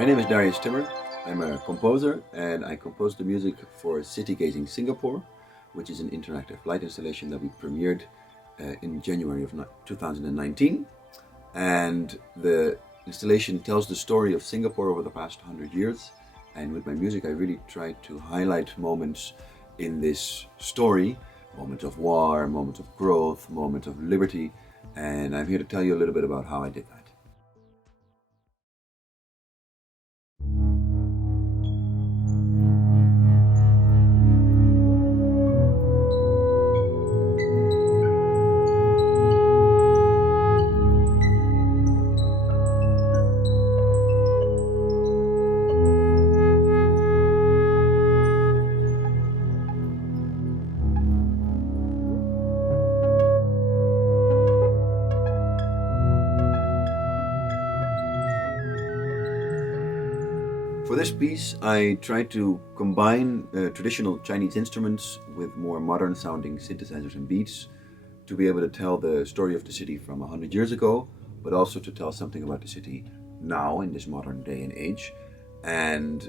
My name is Darius. I'm a composer and I composed the music for City Gazing Singapore, which is an interactive light installation that we premiered in January of 2019. And the installation tells the story of Singapore over the past 100 years. And with my music, I really tried to highlight moments in this story, moments of war, moments of growth, moments of liberty. And I'm here to tell you a little bit about how I did that. For this piece, I tried to combine traditional Chinese instruments with more modern sounding synthesizers and beats to be able to tell the story of the city from 100 years ago, but also to tell something about the city now in this modern day and age. And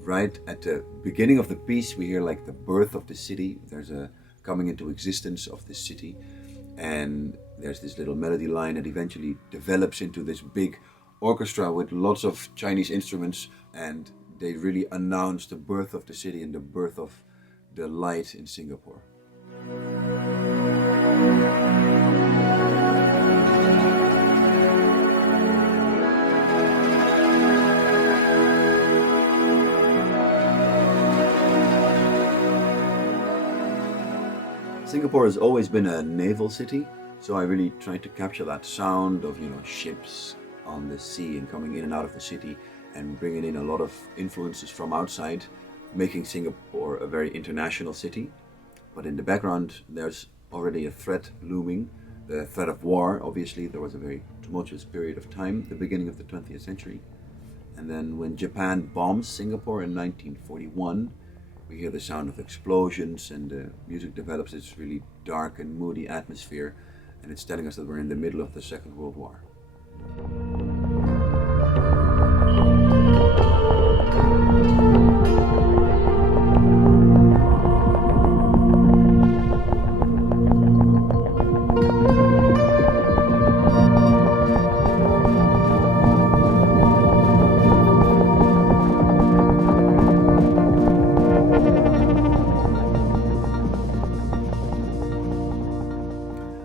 right at the beginning of the piece, we hear like the birth of the city. There's a coming into existence of this city. And there's this little melody line that eventually develops into this big orchestra with lots of Chinese instruments, and they really announce the birth of the city and the birth of the light in Singapore. Singapore has always been a naval city, so I really tried to capture that sound of, ships on the sea and coming in and out of the city and bringing in a lot of influences from outside, making Singapore a very international city. But in the background, there's already a threat looming, the threat of war. Obviously, there was a very tumultuous period of time, the beginning of the 20th century. And then when Japan bombs Singapore in 1941, we hear the sound of explosions and the music develops this really dark and moody atmosphere, and it's telling us that we're in the middle of the Second World War.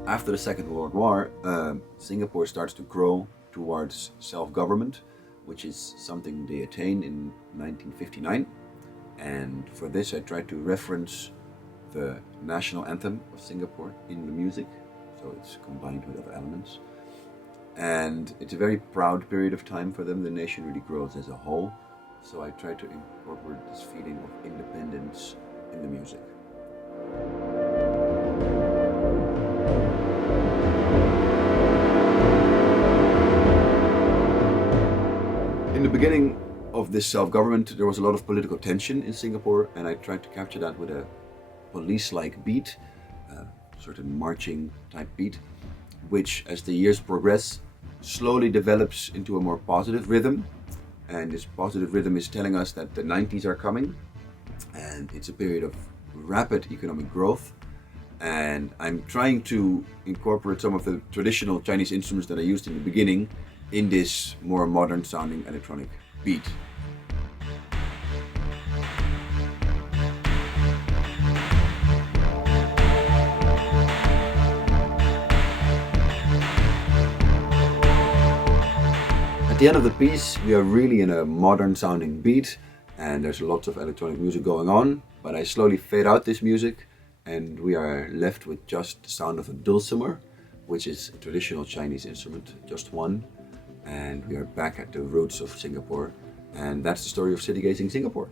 After the Second World War, Singapore starts to grow towards self-government, which is something they attained in 1959. And for this, I tried to reference the national anthem of Singapore in the music, so it's combined with other elements. And it's a very proud period of time for them. The nation really grows as a whole, so I tried to incorporate this feeling of independence in the music. In the beginning of this self-government, there was a lot of political tension in Singapore, and I tried to capture that with a police-like beat, sort of marching type beat, which as the years progress, slowly develops into a more positive rhythm. And this positive rhythm is telling us that the 90s are coming, and it's a period of rapid economic growth. And I'm trying to incorporate some of the traditional Chinese instruments that I used in the beginning in this more modern sounding electronic beat. At the end of the piece, we are really in a modern sounding beat, and there's lots of electronic music going on, but I slowly fade out this music and we are left with just the sound of a dulcimer, which is a traditional Chinese instrument, just one. And we are back at the roots of Singapore, and that's the story of City Gazing Singapore.